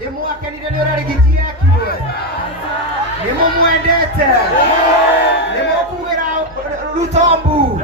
Nimwakenire ni urarigitie kiwe. Nimumwendete. Nimukugira Rutombu.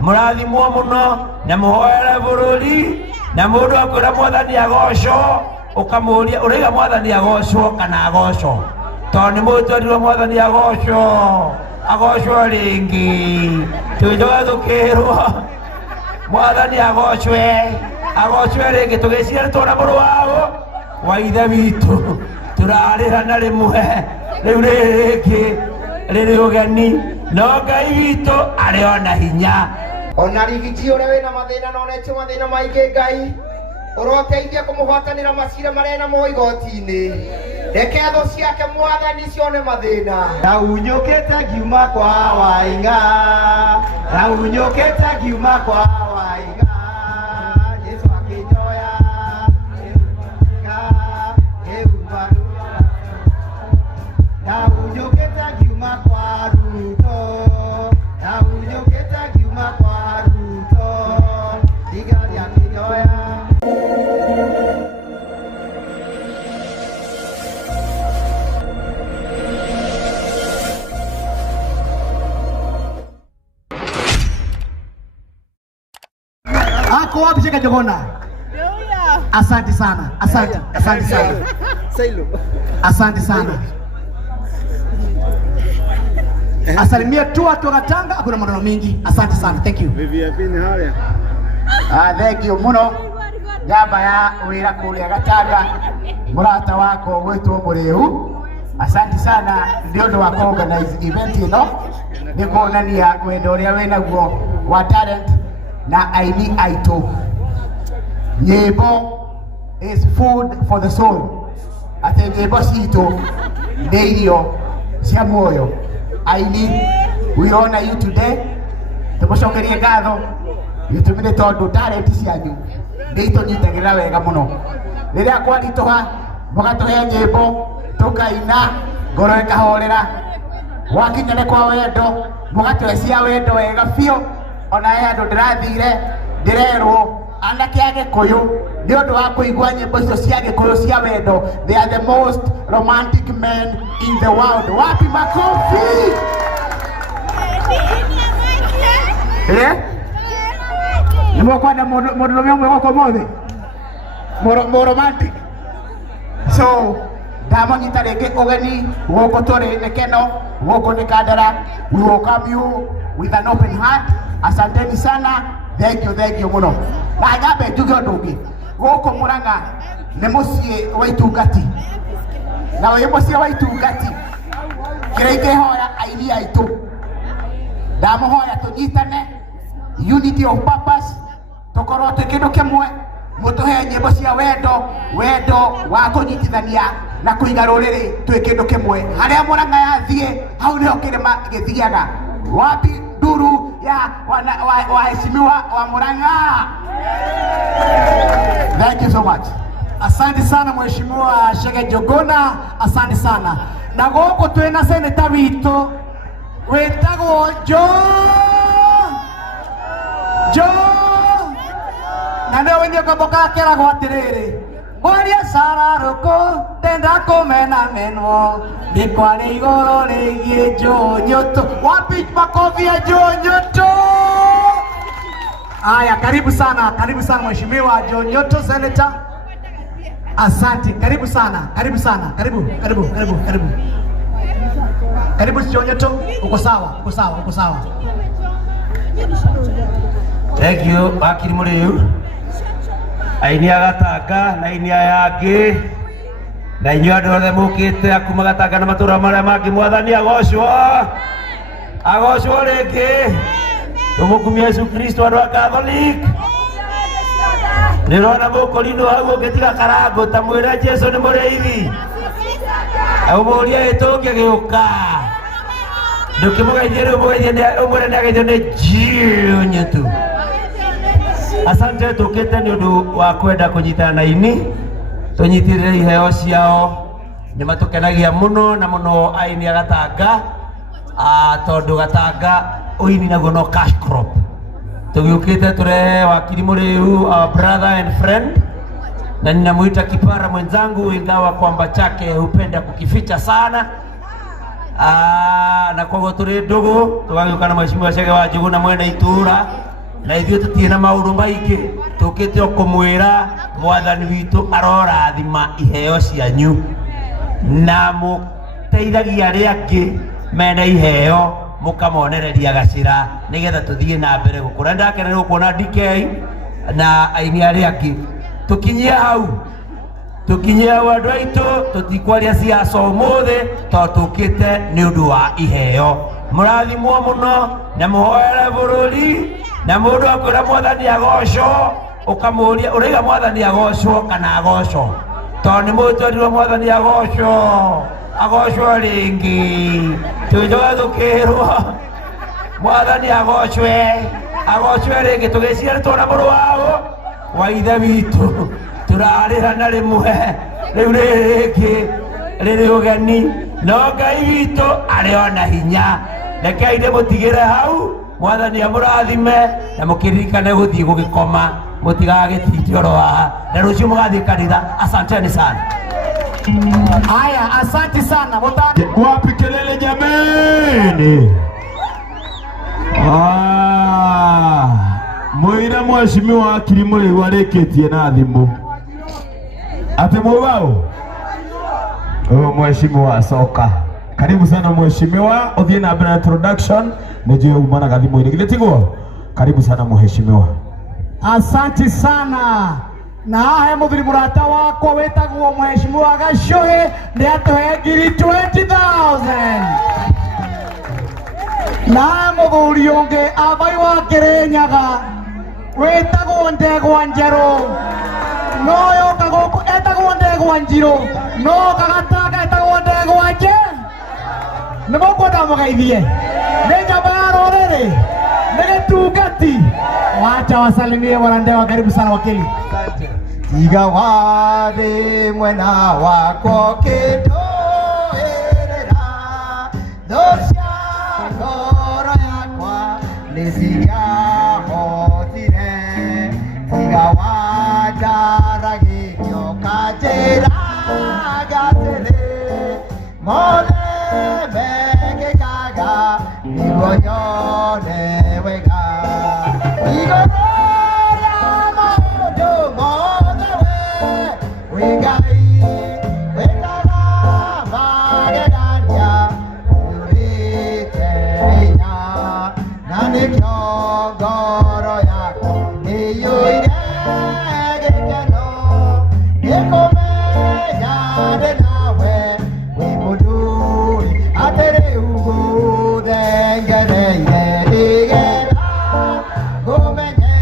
Murathimwo muno na muhoere bururi na mundu akwira mwathani agocwo ukamuria uriga mwathani agocwo kana agocwo to ni mutwarirwo mwathani agocwo ringi tujoga tukirwo mwathani agocwe ringi tugicira twana muru wao wa ithe witu turarira na rimwe riu ringi riri ugeni no Ngai witu ari ona hinya. Ona rigiti ore wina mathina na onete mathina maingi Ngai uroteithia kumuhwatanira macira marena mo igoti-ini reke tho ciake mwathani cione mathina na unyukite ngiuma kwa Wainga na unyukite ngiuma kwa Wainga Yesu akinyoya na unyukite ngiuma kwa Ruto na unyukite ngiuma kwa Ruto igari akinyoya. Ako wapi Cheka Njogona? Asante sana. Asante sana. Asante sana. Asalimia tu watu wa Tanga, hakuna maneno mengi. Asante sana. Thank you. Thank you muno. Jamba ya wira kulia Gatanga. Murata wako wetu muriu. Asante sana ndio wako organize event ino. Niko nani ya kwenda uria wena guo wa talent na aini aito. Nyimbo is food for the soul. Ate nyimbo cito ndio cia moyo. Aini, we honor you today. Tumucokerie ngatho gitumire tondu talent cianyu nito nyitagira wega muno. Riria kwarituha mugatuhe nyimbo tukaina ngoro ikahorera wakinyane kwa wendo mugatuhe cia wendo wega biũ. Ona he andu ndirathire ndirerwo anake a Gikuyu ni undu wa kuigua nyimbo icio cia Gikuyu cia wendo. They are the most romantic men in the world. Wapi makofi? Ni mwakwenda murume umwe wako mothe mo romantic. So ndamanyita ringi ugeni guku turi ni keno guku ni Kandara. We welcome you with an open heart. Asanteni sana. Thank you muno. Na ngabe njuge undu ungi guku Murang'a ni mucii wa itungati na wi mucii wa itungati kira ingihoya aini aitu ndamuhoya tunyitane unity of purpose tukorwo twi kindu kimwe mutuhe nyimbo cia wendo wa kunyitithania na kuiga ruriri twi kindu kimwe. Haria Murang'a yathie hau niho kirima githiaga. Wapi nduru ya waheshimiwa wa Murang'a? Thank you so much. Asante sana Mheshimiwa Cheka Njogona, asante sana. Na guku twina seneta witu wetagwo Jo na ndio wenye kaboka kera gwatiriri Mwaria Sararuko tenda kumena menwo nikware igoro rigie Njonyoto. Wapi makofi ya Njonyoto? Aya, karibu sana Mheshimiwa Njonyoto Senator. Asante, karibu sana. Karibu Njonyoto, uko sawa. Thank you bakiri muriu aini Gatanga na aini yangi na inyu andu othe mukite akuma Gatanga na matura maria mangi mwathani agocwo ringi tumukumia Yesu Kristo andu a Catholic. Nirona mukurino hau ungitiga karango ta mwira Jesu ni muriithi au muria itungi giuka ndukimugeithia riu mugeithia umwire ni ageithio ni Njonyoto. Asante tukite ni undu wa kwenda kunyitana na ini tunyitirire iheo ciao ni matukenagia muno na muno aini a Gatanga tondu Gatanga uini naguo no cash crop. Tugiukite ture wakili Muriu, our brother and friend, na ninamuita kipara mwenzangu, ingawa kwamba chake hupenda kukificha sana. Na kwa turi ndugu tugagiuka na mheshimiwa Chege wa Njugu na mwene itura, na ithuĩ tũtirĩ na maũndũ maingĩ, tũkĩte o kũmwĩra mwathani witũ arorathima iheo cianyu na mũteithagia arĩa angĩ mena iheo mũkamonereria gacĩra nĩgetha tũthiĩ na mbere gũkũra. Ndakenerwo kuona DK na aini arĩa angĩ tũkinyie hau andũ aitũ, tũtikwaria ciaca ũmũthĩ tondũ tũkĩte nĩ ũndũ wa iheo. Mũrathimwo mũno na mũhoere bũrũri, na mũndũ akwĩra mwathani agocwo ũkamũria ũraiga mwathani agocwo kana agocwo, tondũ nĩ mũtũrirwo mwathani agocwo rĩngĩ. Tũnjoga tũkĩrwo mwathani agocwe rĩngĩ, tũgĩciarĩtwo na mũrũ wao wa ithe witũ, tũrarĩra na rĩmwe rĩu rĩngĩ rĩrĩ ũgeni, no Ngai witũ arĩ ona hinya. Rekei ndĩmũtigĩre hau, mwathani amũrathime na mũkĩririkane gũthiĩ gũgĩkoma, mũtigagĩtinde oro haha, na rũciũ mũgathiĩ kanitha. Asanteni sana. Haya, asante sana. Wapi kelele jameni? Mwĩra mheshimiwa wakili Muriu arĩkĩtie na thimũ atĩ mũbao mheshimiwa soka. Karibu sana mheshimiwa, uthie na mbere introduction nijue umana gathimo-inĩ githĩ tiguo? Karibu sana mheshimiwa. Asante sana. Na hahe mũthuri mũrata wakwa wĩtagwo mheshimiwa Gacuhi nĩ atũhe ngiri 20,000. Na mũthuri ũngĩ abai wa Kĩrĩnyaga wĩtagwo Ndegwa Njerũ, no yoka gũkũ etagwo Ndegwa Njirũ, no Gatanga etagwo Ndegwa Njerũ. Nĩ mũkwenda mũgeithie, nĩ nyama ya rũrĩrĩ, nĩ gĩtungati. Wacha wasalimie bwana Ndegwa. Karibu sana wakili. Tiga wathi mwena wako kĩndũĩrĩra thũ cia ngoro yakwa nĩciahotire. Tiga wanjaragĩrio kanjĩra gatĩrĩ mothe mekĩkaga nĩguo nyone wega. Igũrũ rĩa maũndũ mothe we Ngai wĩkaga magegania, ũrĩte hinya na nĩkĩo ngoro yakwa ĩiyũire gĩkeno nĩkũmenya ndĩ nawe wĩ mũndũ atĩrĩ ũgũthengereire nĩgetha ngũmenye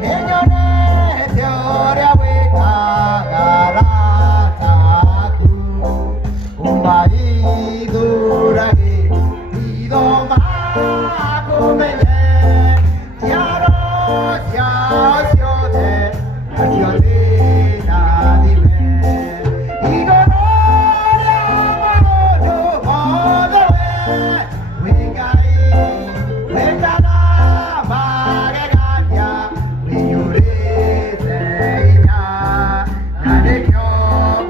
nĩnyonete ũrĩa wĩkaga rataku ũmaithũragĩra itho makũmenye ciaro ciao ciothe nacio ndĩrathime. Igũrũ rĩa maũndũ mothe we Ngai wĩkaga magegania, wĩiyũrĩte hinya na nĩkĩo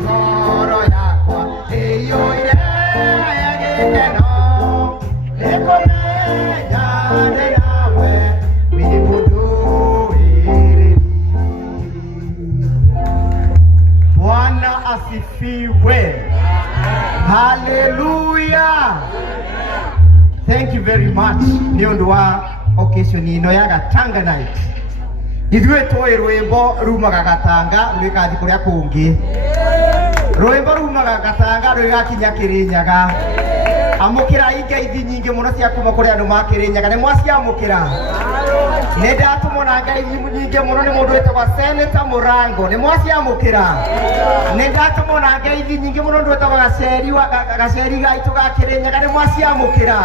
ngoro yakwa ĩiyũire gĩkeno nĩkũmenya ndĩ nawe wĩ mũndũĩrĩri. Bwana asifiwe. Hallelujah. Thank you very much. Nĩ ũndũ wa occasion ĩno ya Gatanga night. Ithuĩ tũĩ rwĩmbo rumaga Gatanga rwĩgathiĩ kũrĩa kũngĩ. Rwĩmbo rumaga Gatanga rwĩgakinya Kĩrĩnyaga. Amũkĩrai ngeithi nyingĩ mũno cia kuma kũrĩ andũ ma Kĩrĩnyaga. Nĩ mwaciamũkĩra? nenda tumona ngai nyinge muno ni mundu wetagwa Senator Murango ni mwaciamukira nenda tumona ngai nyinge muno ndu wetagwa Gaceri gaitu ga Kirinyaga ni mwaciamukira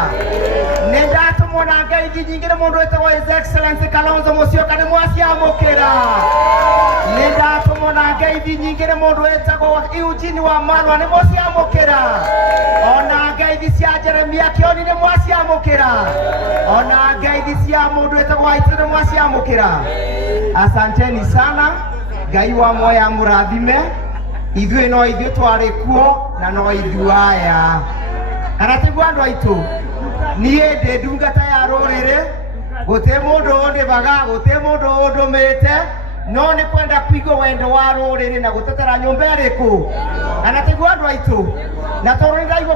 nenda tumona ngai nyinge ni mundu wetagwa His Excellency Kalonzo Musyoka ni mwaciamukira nenda tumona ngai nyinge ni mundu wetagwa Eugene Wamalwa ni mwaciamukira ona ngai cia Jeremia Kioni ni mwaciamukira ona ngai cia mundu wetagwa Waitiri ni mwaciamukira asanteni sana ngai wa moya murathime ithuĩ no ithuĩ twarĩ kuo na no ithuĩ aya kana tiguo andũ aitũ niĩ ndĩ ndungata ya rũrĩrĩ gũtirĩ mũndũ ũndĩbaga gũtirĩ mũndũ ũndũmĩte no nĩ kwenda kũigua wendo wa rũrĩrĩ na gũtetera nyũmba ĩrĩkũ kana tiguo andũ aitũ na tondũ nĩndaigua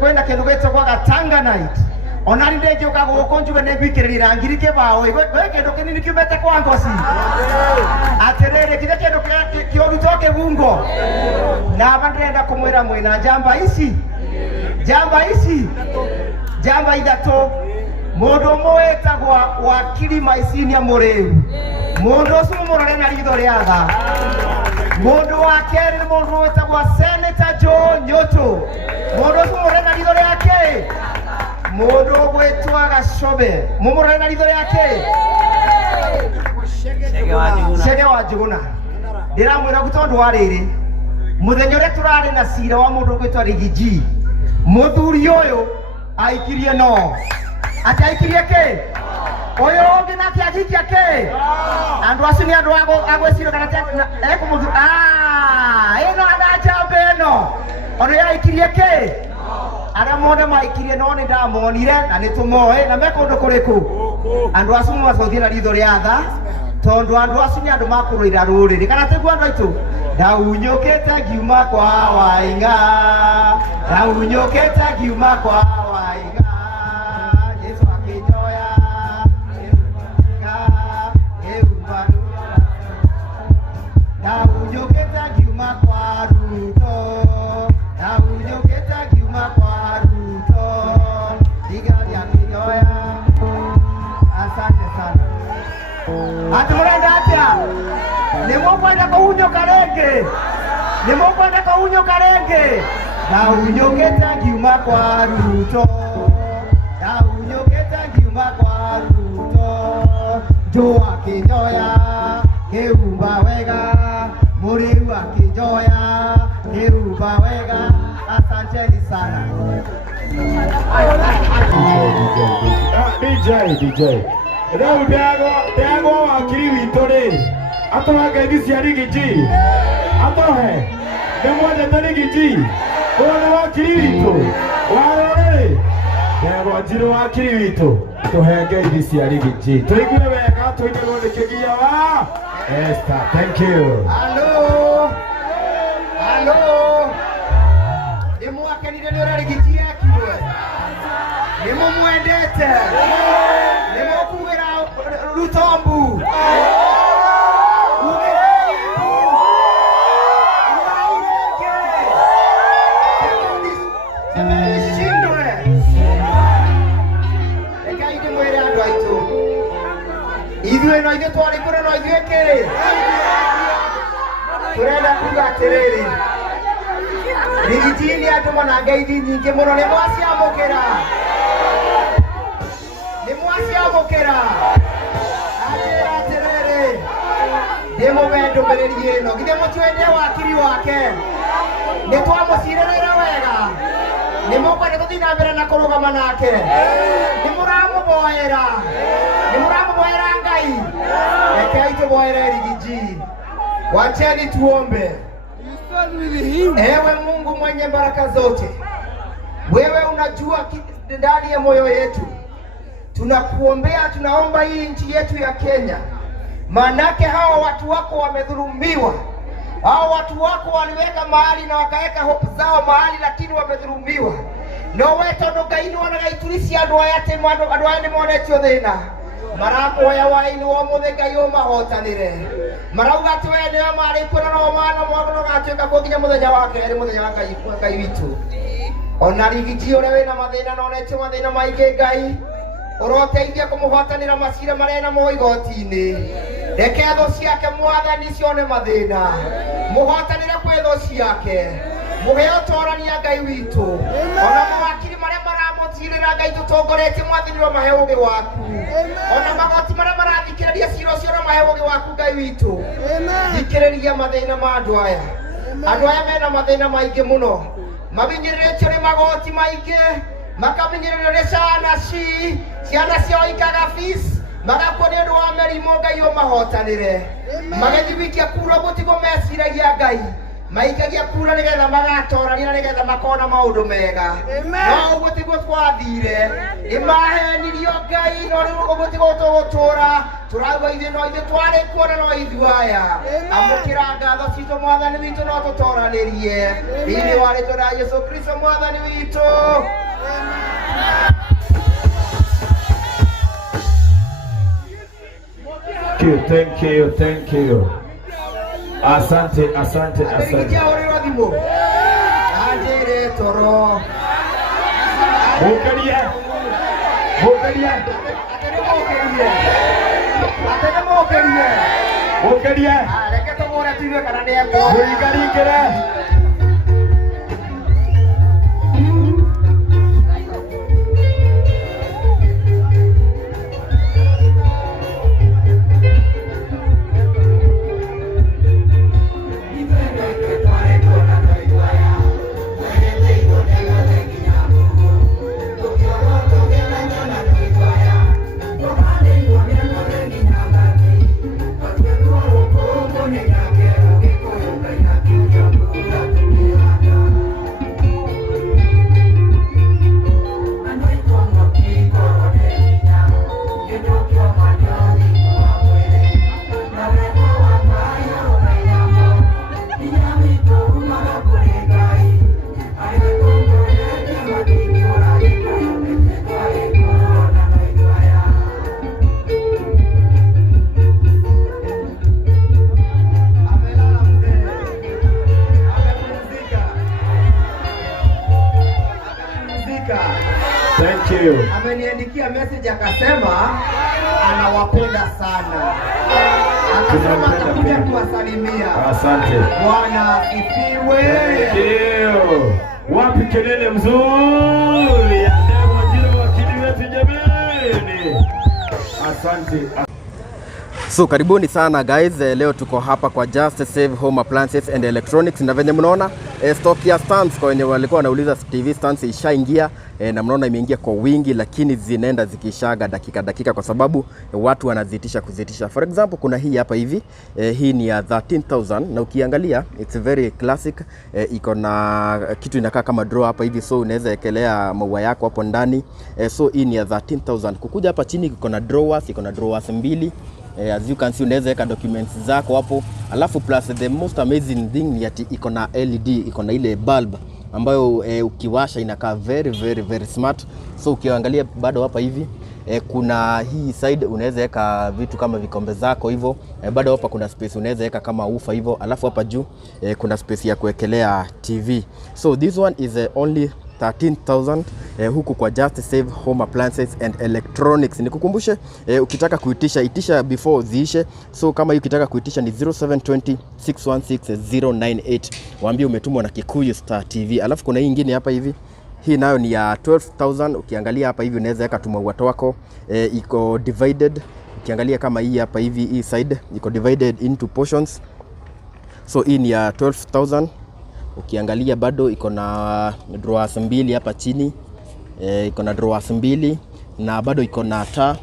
kwĩna kĩndũ gĩtagwo Tanganite ona ni ndeje ukago njuge ne gwikirira ngiri kibao we kendo kinini kimete kwa ngoci aterere kile kendo kioru toke bungo na bandenda kumwira mwina jamba ithato mundu mwetagwa wakiri maicinia muriu mundu ucio murore na ritho riatha mundu wa keri ni mundu wetagwa Senator Joe Nyoto mundu ucio murore na ritho riake mundu gwetwa Gacobe mumurore na ritho riake Chege wa Njuguna ndiramwira gutondu wa riri muthenya uria turari na cira wa mundu gwetwa Rigiji muthuri uyu aikirie no ati aikirie ke uyu ungi nake ajikia ke andu acio ni andu agwecira kana ekumuthu ino anajambe ino ona aikirie ke ara mone maikirie no ni ndamonire na ni tumoe na mekundu kuriku andu acio macothie na ritho riatha tondu andu acio ni andu makuruira ruriri kana tiguo andu aitu ndaunyukite ngiuma kwa Wainga ndaunyukite ngiuma kwa Wainga Yesu akinyoya ndaunyukite ngiuma kwa Ruto ndaunyukite ngiuma kwa Ruto digari akinyoya asante sana ati murenda atia nimukwenda kuunyoka renge nimukwenda kuunyoka renge ndaunyukite ngiuma kwa Ruto ndaunyukite ngiuma kwa Ruto Joe akinyoya kiumba wega muriu akinyoya kiumba wega asanteni sana DJ Rau dago wakiri witũ rĩ atũrange ithi cia Rigiji atũhe ndĩmwendete Rigiji ũyũ nĩ wakiri witũ wa rũrĩrĩ dago Njirũ wakiri witũ tũhenge ithi cia Rigiji tũigue wega tũinĩrwo nĩ kĩgia wa Esther. Thank you. Hello nimwakenire nĩ ũrĩa Rigiji ekirwe nimumwendete nimukugĩra Rutombu ithuĩ no ithuĩ twarĩ kũrĩ no ithuĩ kĩrĩ tũrenda kuga atĩrĩrĩ Rigiji nĩ andũ mana ngeithi nyingĩ mũno nĩ mwaciamũkĩra atĩra atĩrĩrĩ ndĩmũhe ndũmĩrĩri ĩno githĩ mũtiwendete wakiri wake nĩ twamũcirĩrĩire wega nĩ mũkwenda tũthiĩ na mbere na kũrũgama nake nĩ mũramũboera Ngai rekei tũboere Rigiji wacheni tuombe ewe Mungu mwenye baraka zote wewe unajua ndani ya moyo yetu tunakuombea tunaomba hii nchi yetu ya Kenya manake hawa watu wako wamedhulumiwa hao watu wako waliweka mahali na wakaweka hope zao mahali lakini wamedhulumiwa no wetondo Ngai wanagaiturisia andũ aya te andũ aya nĩmonetio thĩna marakoya waini wa mũthĩ Ngai ũmahotanĩre marauga atĩ we nĩwe marĩ kuona no mwana mwandu ndũgatuĩka kuo nginya mũthenya wa kerĩ mũthenya wa Ngai witũ ona Rigiji ũrĩa wĩna mathĩna na onetio mathĩna maingĩ Ngai uroteithia kumuhwatanira macira marena mo igoti-ini reke tho ciake mwathani cione mathina muhwatanire kwi tho ciake muhe utorania Ngai witu ona mawakiri maria maramutirira Ngai tutongoretie mwathani ro mahe ugi waku ona magoti maria marathikiriria ciro cio ro mahe ugi waku Ngai witu thikiriria mathina ma andu aya mena mathina maingi muno mabinyiriritio ni magoti maingi makabinyiririo ni ciana ciao ikaga fees magakwo ni andu wa merimo Ngai umahotanire magithibikia kura gutigo meciragia Ngai maikagia kura nigetha magatorania nigetha makona maundu mega no gutigo twathire imahenirio Ngai no riu gutigo tugutura turauga ithe no ithe twari kuona no ithuaya amukira ngatho citu mwathani witu no tutoranirie thini wa ritwa rĩa Yesu Kristo mwathani witu. Thank you. Asante. Ajere toro. Mukaria. Reke tugure tuiwe kana ni eko. Muigarikira. Ameniandikia message akasema anawapenda sana. Akasema atakuja kuwasalimia. Asante. Bwana asifiwe. Wapi kelele mzuri ya ndio wakili wetu jamani. Asante. So karibuni sana guys, leo tuko hapa kwa Just Save Home Appliances and Electronics na venye mnaona stock ya stands kwa wenye walikuwa wanauliza TV stands ishaingia na mnaona imeingia kwa wingi, lakini zinaenda zikishaga dakika kwa sababu watu wanazitisha. For example kuna hii hapa hivi, hii ni ya 13,000 na ukiangalia it's very classic, iko na kitu inakaa kama drawer hapa hivi, so unaweza ekelea maua yako hapo ndani. So hii ni ya 13,000. Kukuja hapa chini iko na drawers mbili. As you can see unaweza weka documents zako hapo, alafu plus the most amazing thing ni ati iko na LED, iko na ile bulb ambayo ukiwasha inakaa very smart. So ukiangalia bado hapa hivi kuna hii side unaweza weka vitu kama vikombe zako hivyo, bado hapa kuna space unaweza weka kama ufa hivyo, alafu hapa juu kuna space ya kuwekelea TV. So this one is only 13,000 huku kwa Just Save Home Appliances and Electronics. Nikukumbushe ukitaka itisha before ziishe. So kama ukitaka kuitisha ni 0720 616 098. Waambie umetumwa na Kikuyu Star TV. Alafu kuna hii nyingine hapa hivi. Hii nayo ni ya 12,000. Ukiangalia hapa hivi unaweza weka tumauato wako. Iko divided. Ukiangalia kama hii hapa hivi, hii side iko divided into portions. So hii ni ya 12,000. Ukiangalia bado iko na drawers mbili hapa chini, iko na drawers mbili na bado iko na taa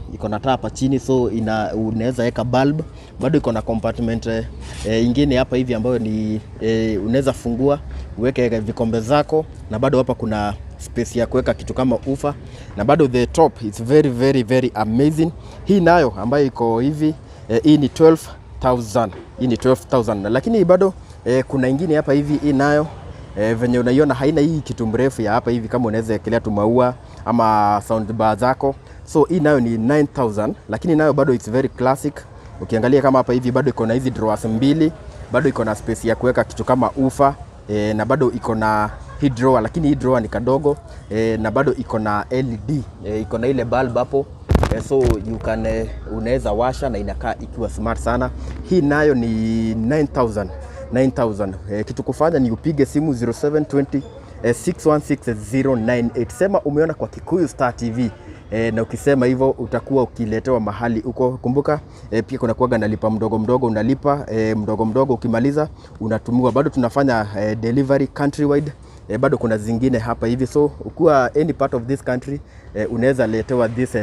hapa chini, so unaweza weka bulb. Bado iko na compartment ingine hapa hivi ambayo ni unaweza fungua uweke vikombe zako, na bado hapa kuna space ya kuweka kitu kama ufa, na bado the top is very amazing. Hii nayo ambayo iko hivi, hii ni 12,000. Lakini bado kuna ingine hapa hivi, hii nayo venye unaiona haina hii kitu mrefu ya hapa hivi, kama unaweza ekelea tu maua ama soundbar zako. So hii nayo ni 9,000, lakini nayo bado it's very classic. Ukiangalia kama hapa hivi bado iko na hizi drawers mbili, bado iko na space ya kuweka kitu kama ufa, na bado iko na hii drawer, lakini hii drawer ni kadogo, na bado iko na LED, iko na ile bulb hapo. So you can unaweza washa na inakaa ikiwa smart sana. Hii nayo ni 9000. Kitu kufanya ni upige simu 0720 616098. Sema umeona kwa Kikuyu Star TV. Na ukisema hivyo utakuwa ukiletewa mahali uko. Kumbuka pia kuna kuaga nalipa mdogo unalipa mdogo ukimaliza unatumiwa. Bado tunafanya delivery countrywide. Bado kuna zingine hapa hivi, so ukiwa any part of this country unaweza letewa this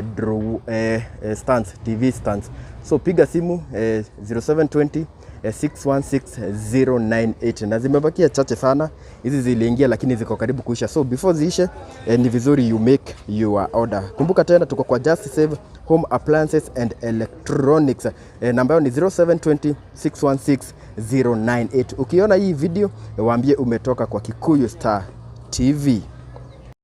stands, TV stands. So piga simu 0720 616098 na zimebakia chache sana. Hizi ziliingia lakini ziko karibu kuisha, so before ziishe ni vizuri you make your order. Kumbuka tena tuko kwa Just Save Home Appliances and Electronics. Namba yao ni 0720 616098. Ukiona hii video waambie umetoka kwa Kikuyu Star TV.